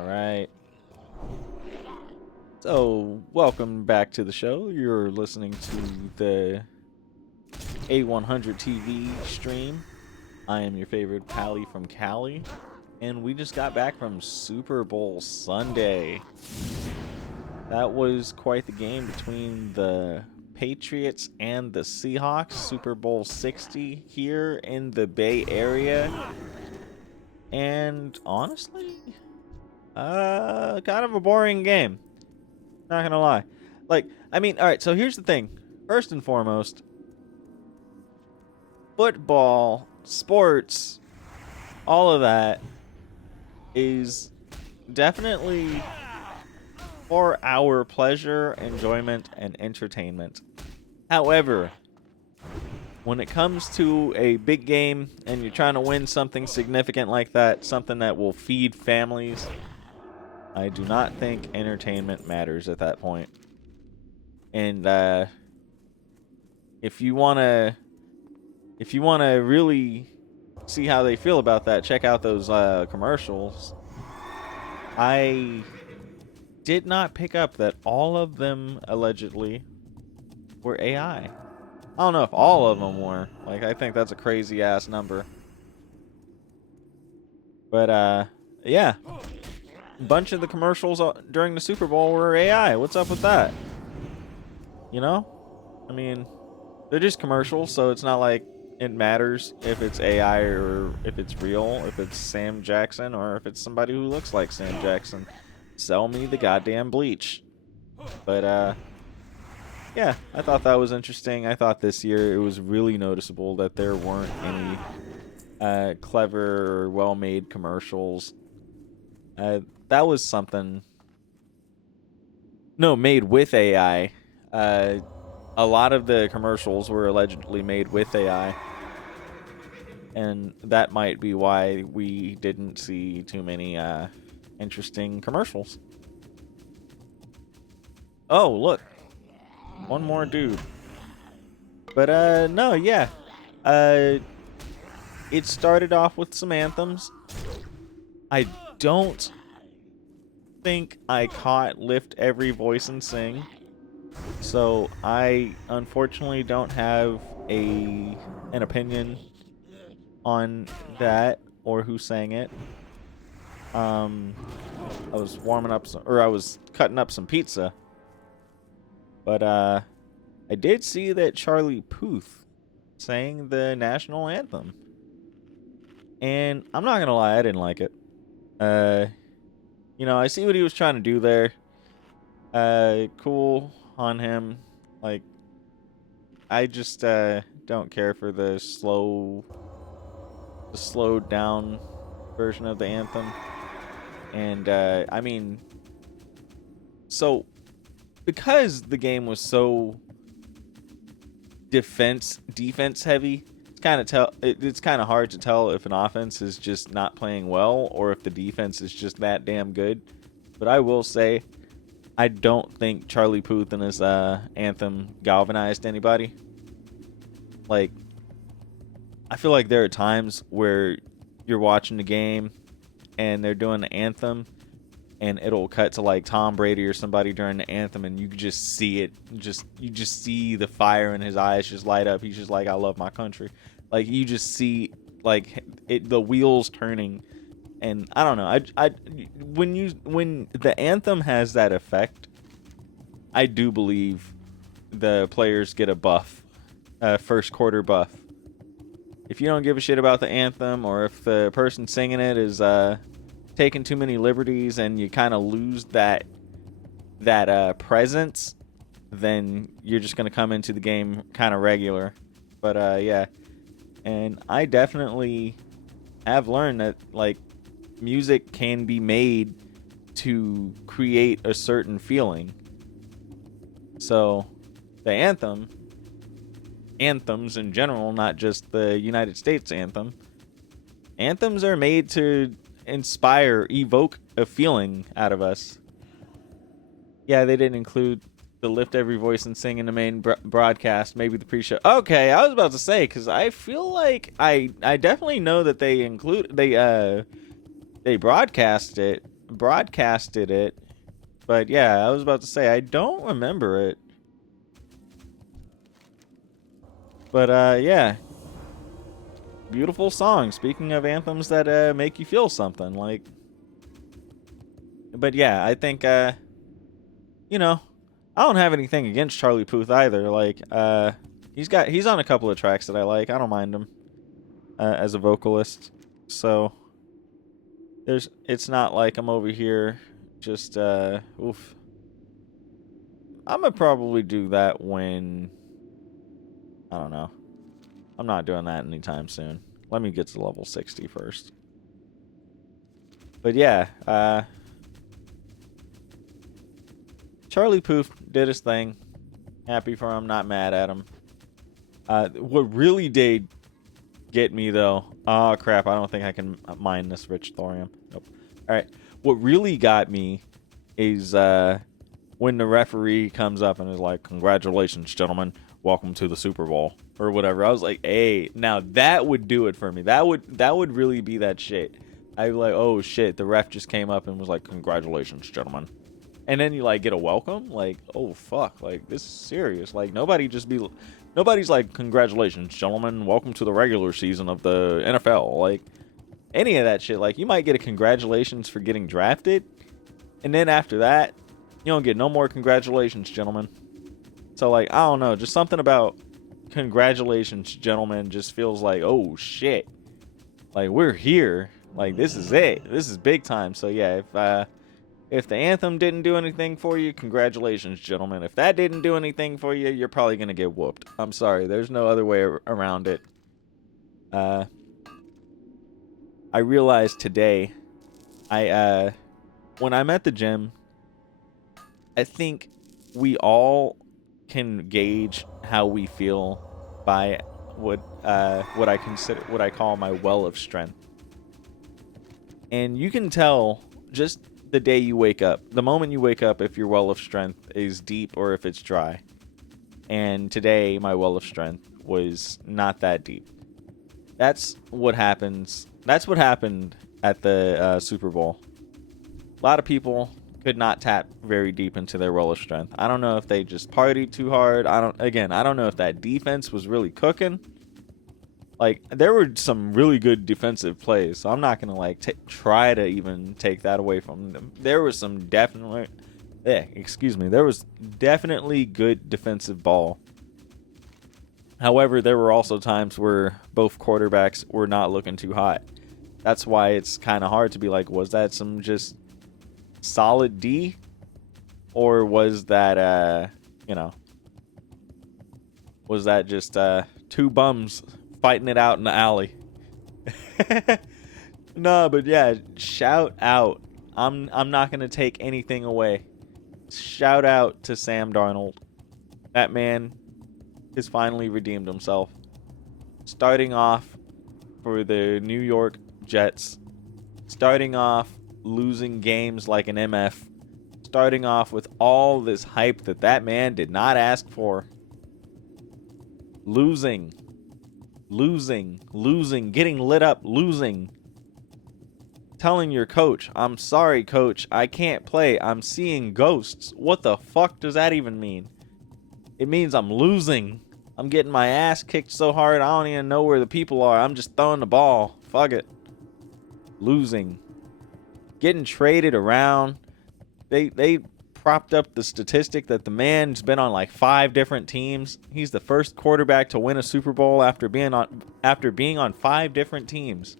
All right. So, welcome back to the show. You're listening to the A100 TV stream. I am your favorite Pally from Cali, and we just got back from Super Bowl Sunday. That was quite the game between the Patriots and the Seahawks. Super Bowl 60 here in the Bay Area. And honestly, kind of a boring game. Not gonna lie. Alright, so here's the thing. First and foremost, football, sports, all of that is definitely for our pleasure, enjoyment, and entertainment. However, when it comes to a big game and you're trying to win something significant like that, something that will feed families, I do not think entertainment matters at that point. And if you wanna really see how they feel about that, check out those commercials. I did not pick up that all of them allegedly were AI. I don't know if all of them were. I think that's a crazy ass number. But yeah. A bunch of the commercials during the Super Bowl were AI. What's up with that? You know? I mean, they're just commercials, so it's not like it matters if it's AI or if it's real, if it's Sam Jackson or if it's somebody who looks like Sam Jackson. Sell me the goddamn bleach. But yeah, I thought that was interesting. I thought this year it was really noticeable that there weren't any clever or well-made commercials. That was something. No, made with AI. A lot of the commercials were allegedly made with AI. And that might be why we didn't see too many interesting commercials. Oh, look. One more dude. But no, yeah. It started off with some anthems. I don't think I caught Lift Every Voice and Sing. So I unfortunately don't have an opinion on that or who sang it. I was I was cutting up some pizza. But I did see that Charlie Puth sang the national anthem. And I'm not gonna lie, I didn't like it. I see what he was trying to do there. Cool on him. I just don't care for the slowed down version of the anthem. And so because the game was so defense heavy, it's kind of hard to tell if an offense is just not playing well or if the defense is just that damn good. But I will say, I don't think Charlie Puth and his anthem galvanized anybody. I feel like there are times where you're watching the game and they're doing the anthem and it'll cut to Tom Brady or somebody during the anthem and you just see it. You just see the fire in his eyes just light up. He's just like, I love my country. You just see the wheels turning. And I don't know. When the anthem has that effect, I do believe the players get a buff, first quarter buff. If you don't give a shit about the anthem, or if the person singing it is taking too many liberties, and you kind of lose that presence, then you're just gonna come into the game kind of regular. But yeah, and I definitely have learned that music can be made to create a certain feeling. So the anthems in general, not just the United States anthem, anthems are made to evoke a feeling out of us. Yeah, they didn't include the Lift Every Voice and Sing in the main broadcast, maybe the pre-show. Okay, I was about to say, because I feel like I definitely know that they broadcast it, broadcasted it. But yeah, I was about to say, I don't remember it. But yeah. Beautiful song. Speaking of anthems that make you feel something, like. But yeah, I think you know, I don't have anything against Charlie Puth either. Like, he's on a couple of tracks that I like. I don't mind him as a vocalist. So it's not like I'm over here just oof. I'm gonna probably do that when, I don't know. I'm not doing that anytime soon. Let me get to level 60 first. But yeah, Charlie Puth did his thing. Happy for him, not mad at him. What really did get me, though... Oh, crap, I don't think I can mine this rich thorium. Nope. Alright, what really got me is when the referee comes up and is like, "Congratulations, gentlemen. Welcome to the Super Bowl." Or whatever. I was like, hey, now that would do it for me. That would really be that shit. I'd be like, oh, shit, the ref just came up and was like, "Congratulations, gentlemen." And then you, like, get a welcome? Like, oh, fuck. Like, this is serious. Like, nobody's like, "Congratulations, gentlemen. Welcome to the regular season of the NFL." Like, any of that shit. Like, you might get a congratulations for getting drafted. And then after that, you don't get no more congratulations, gentlemen. So, like, I don't know. Just something about congratulations, gentlemen, just feels like, oh, shit. Like, we're here. Like, this is it. This is big time. So, yeah, if the anthem didn't do anything for you, congratulations, gentlemen. If that didn't do anything for you, you're probably going to get whooped. I'm sorry. There's no other way around it. I realized today, when I'm at the gym, I think we all can gauge how we feel by what I call my well of strength. And you can tell just the day you wake up, the moment you wake up, if your well of strength is deep or if it's dry. And today, my well of strength was not that deep. That's what happens. That's what happened at the Super Bowl. A lot of people could not tap very deep into their well of strength. I don't know if they just partied too hard. I don't know if that defense was really cooking. Like, there were some really good defensive plays, so I'm not going to, like, try to even take that away from them. There was some definitely... there was definitely good defensive ball. However, there were also times where both quarterbacks were not looking too hot. That's why it's kind of hard to be like, was that some just solid D? Or was that, was that just two bums fighting it out in the alley? No, but yeah, shout out. I'm not going to take anything away. Shout out to Sam Darnold. That man has finally redeemed himself. Starting off for the New York Jets. Starting off losing games like an MF. Starting off with all this hype that man did not ask for. Losing, getting lit up, losing. Telling your coach, "I'm sorry, coach, I can't play. I'm seeing ghosts." What the fuck does that even mean? It means I'm losing. I'm getting my ass kicked so hard I don't even know where the people are. I'm just throwing the ball. Fuck it. Losing. Getting traded around. They propped up the statistic that the man's been on like 5 different teams. He's the first quarterback to win a Super Bowl after being on 5 different teams.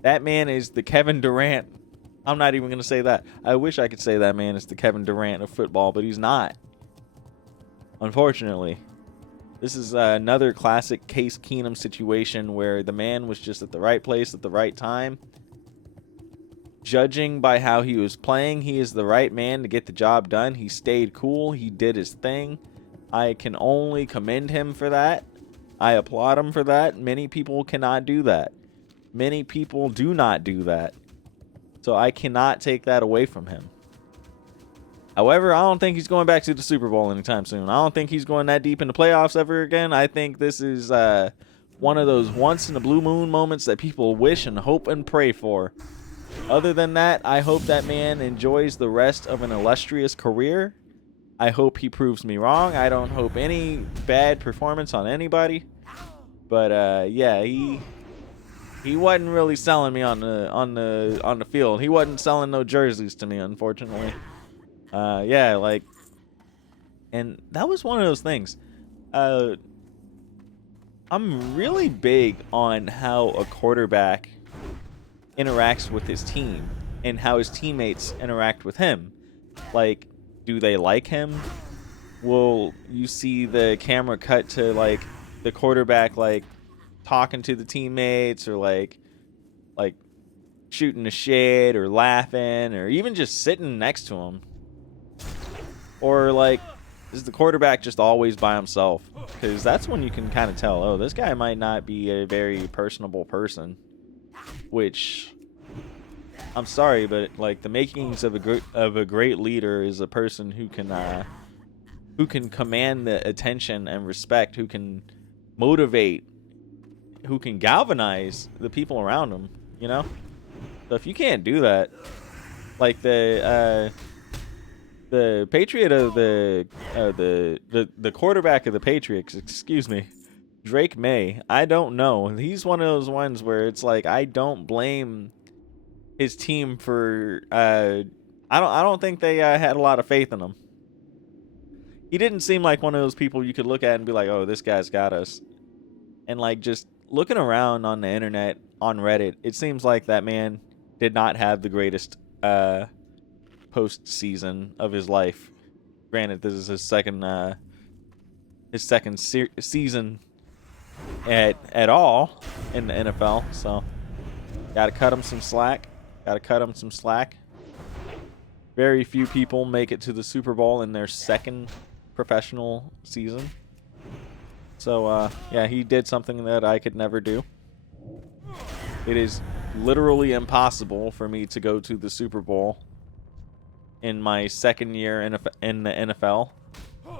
That man is the Kevin Durant. I'm not even going to say that. I wish I could say that man is the Kevin Durant of football, but he's not. Unfortunately. This is another classic Case Keenum situation where the man was just at the right place at the right time. Judging by how he was playing, he is the right man to get the job done. He stayed cool. He did his thing. I can only commend him for that. I applaud him for that. Many people cannot do that. Many people do not do that. So I cannot take that away from him. However, I don't think he's going back to the Super Bowl anytime soon. I don't think he's going that deep into playoffs ever again. I think this is one of those once in a blue moon moments that people wish and hope and pray for. Other than that, I hope that man enjoys the rest of an illustrious career. I hope he proves me wrong. I don't hope any bad performance on anybody. But yeah, he wasn't really selling me on the field. He wasn't selling no jerseys to me, unfortunately. Yeah, like, and that was one of those things. I'm really big on how a quarterback interacts with his team and how his teammates interact with him. Like, do they like him? Will you see the camera cut to like the quarterback like talking to the teammates, or like shooting the shit, or laughing, or even just sitting next to him? Or like, is the quarterback just always by himself? Because that's when you can kind of tell, oh, this guy might not be a very personable person. Which, I'm sorry, but like the makings of a great leader is a person who can command the attention and respect, who can motivate, who can galvanize the people around him. You know, so if you can't do that, like the Patriot of the quarterback of the Patriots, excuse me, Drake May, I don't know. He's one of those ones where it's like I don't blame his team for I don't think they had a lot of faith in him. He didn't seem like one of those people you could look at and be like, "Oh, this guy's got us." And like just looking around on the internet, on Reddit, it seems like that man did not have the greatest postseason of his life. Granted, this is his second season at all in the NFL, so gotta cut him some slack. Very few people make it to the Super Bowl in their second professional season. So yeah, he did something that I could never do. It is literally impossible for me to go to the Super Bowl in my second year in the NFL.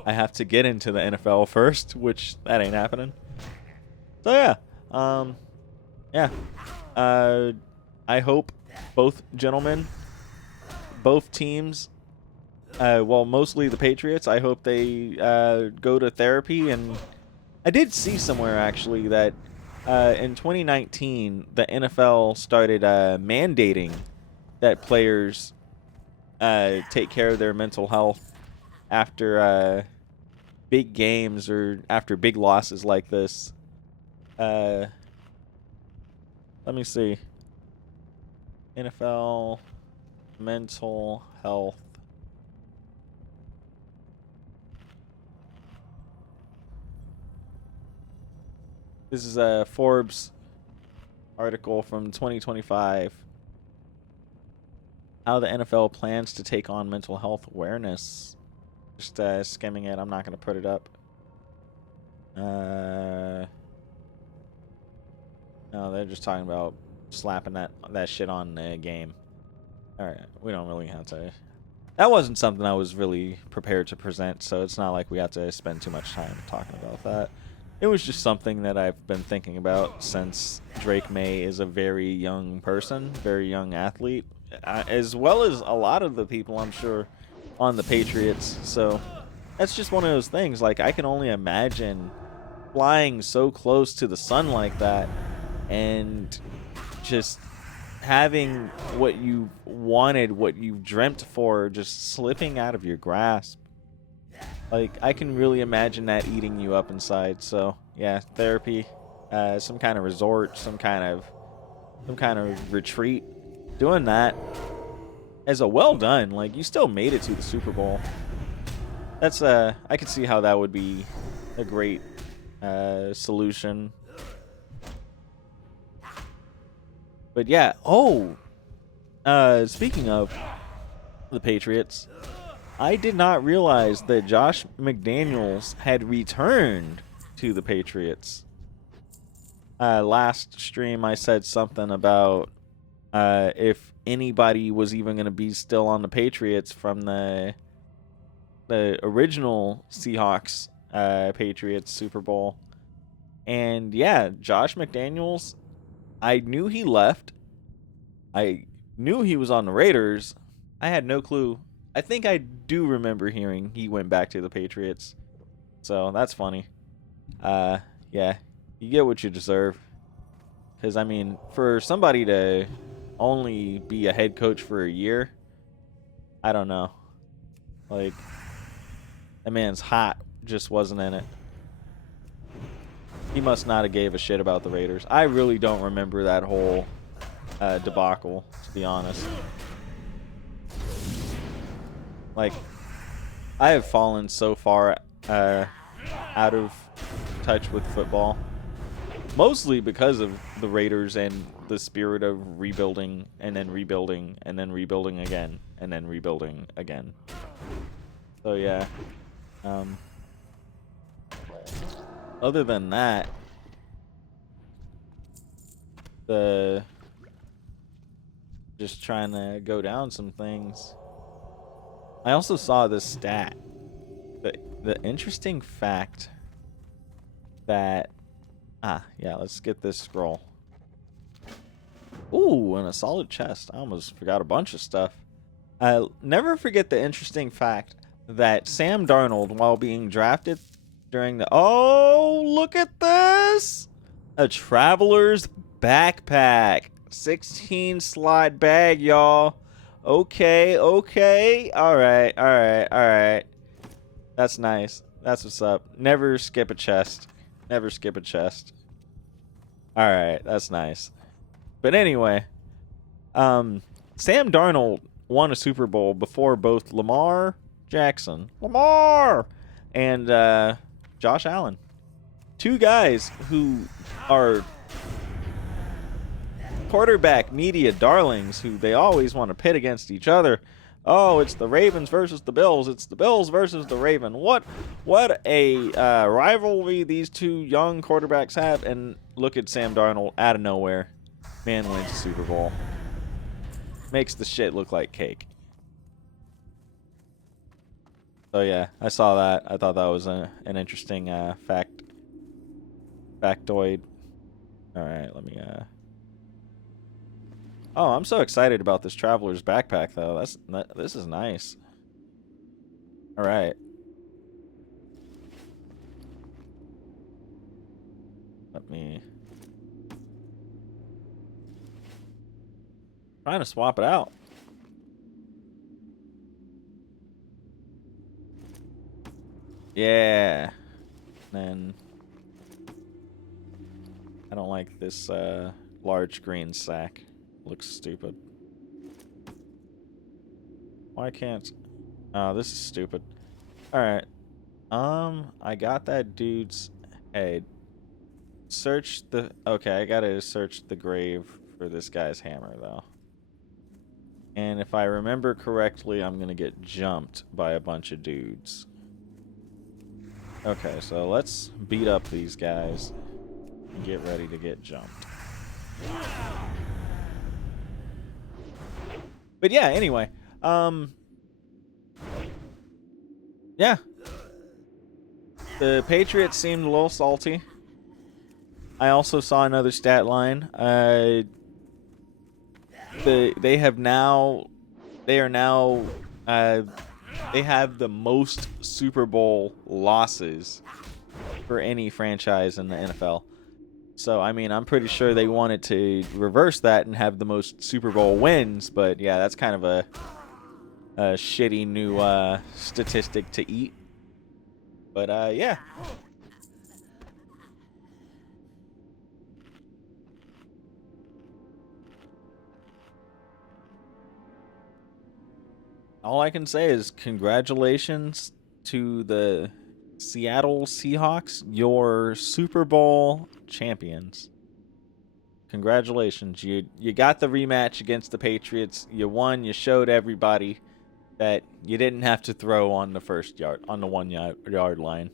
I have to get into the NFL first, which that ain't happening. So yeah, I hope both teams, well, mostly the Patriots, I hope they go to therapy. And I did see somewhere actually that in 2019 the NFL started mandating that players take care of their mental health after big games or after big losses like this. Let me see. NFL mental health. This is a Forbes article from 2025. How the NFL plans to take on mental health awareness. Just skimming it. I'm not going to put it up. No, they're just talking about slapping that shit on the game. All right, we don't really have to. That wasn't something I was really prepared to present, so it's not like we have to spend too much time talking about that. It was just something that I've been thinking about since Drake May is a very young person, very young athlete, as well as a lot of the people, I'm sure, on the Patriots. So that's just one of those things. Like, I can only imagine flying so close to the sun like that and just having what you wanted, what you dreamt for, just slipping out of your grasp. Like, I can really imagine that eating you up inside. So yeah, therapy, some kind of resort, some kind of retreat. Doing that as a well done. Like, you still made it to the Super Bowl. That's I could see how that would be a great solution. But yeah, speaking of the Patriots, I did not realize that Josh McDaniels had returned to the Patriots. Last stream I said something about if anybody was even going to be still on the Patriots from the original Seahawks Patriots Super Bowl. And yeah, Josh McDaniels, I knew he left. I knew he was on the Raiders. I had no clue. I think I do remember hearing he went back to the Patriots. So that's funny. Yeah, you get what you deserve. Because, I mean, for somebody to only be a head coach for a year, I don't know. Like, that man's hot just wasn't in it. He must not have gave a shit about the Raiders. I really don't remember that whole debacle, to be honest. Like, I have fallen so far out of touch with football. Mostly because of the Raiders and the spirit of rebuilding and then rebuilding and then rebuilding again and then rebuilding again. So yeah. Other than that, just trying to go down some things. I also saw this stat. The interesting fact that yeah, let's get this scroll. Ooh, and a solid chest. I almost forgot a bunch of stuff. Never forget the interesting fact that Sam Darnold, while being drafted during the... Oh, look at this! A traveler's backpack. 16 slot bag, y'all. Okay. Alright. That's nice. That's what's up. Never skip a chest. Never skip a chest. Alright, that's nice. But anyway, Sam Darnold won a Super Bowl before both Lamar Jackson, and Josh Allen. Two guys who are quarterback media darlings who they always want to pit against each other. Oh, it's the Ravens versus the Bills. It's the Bills versus the Raven. What a rivalry these two young quarterbacks have. And look at Sam Darnold out of nowhere. Man wins the Super Bowl. Makes the shit look like cake. So yeah, I saw that. I thought that was an interesting factoid. All right, let me Oh, I'm so excited about this traveler's backpack, though. This is nice. All right. Let me... Trying to swap it out. Yeah. Then... I don't like this large green sack. Looks stupid. Why can't... Oh, this is stupid. Alright. I got that dude's head. Search the... Okay, I gotta search the grave for this guy's hammer, though. And if I remember correctly, I'm gonna get jumped by a bunch of dudes. Okay, so let's beat up these guys and get ready to get jumped. But yeah, anyway, yeah, the Patriots seemed a little salty. I also saw another stat line. They have the most Super Bowl losses for any franchise in the NFL. So, I mean, I'm pretty sure they wanted to reverse that and have the most Super Bowl wins. But, yeah, that's kind of a shitty new statistic to eat. But, yeah. All I can say is congratulations to the Seattle Seahawks, your Super Bowl champions. Congratulations. You got the rematch against the Patriots. You won. You showed everybody that you didn't have to throw on the 1 yard line.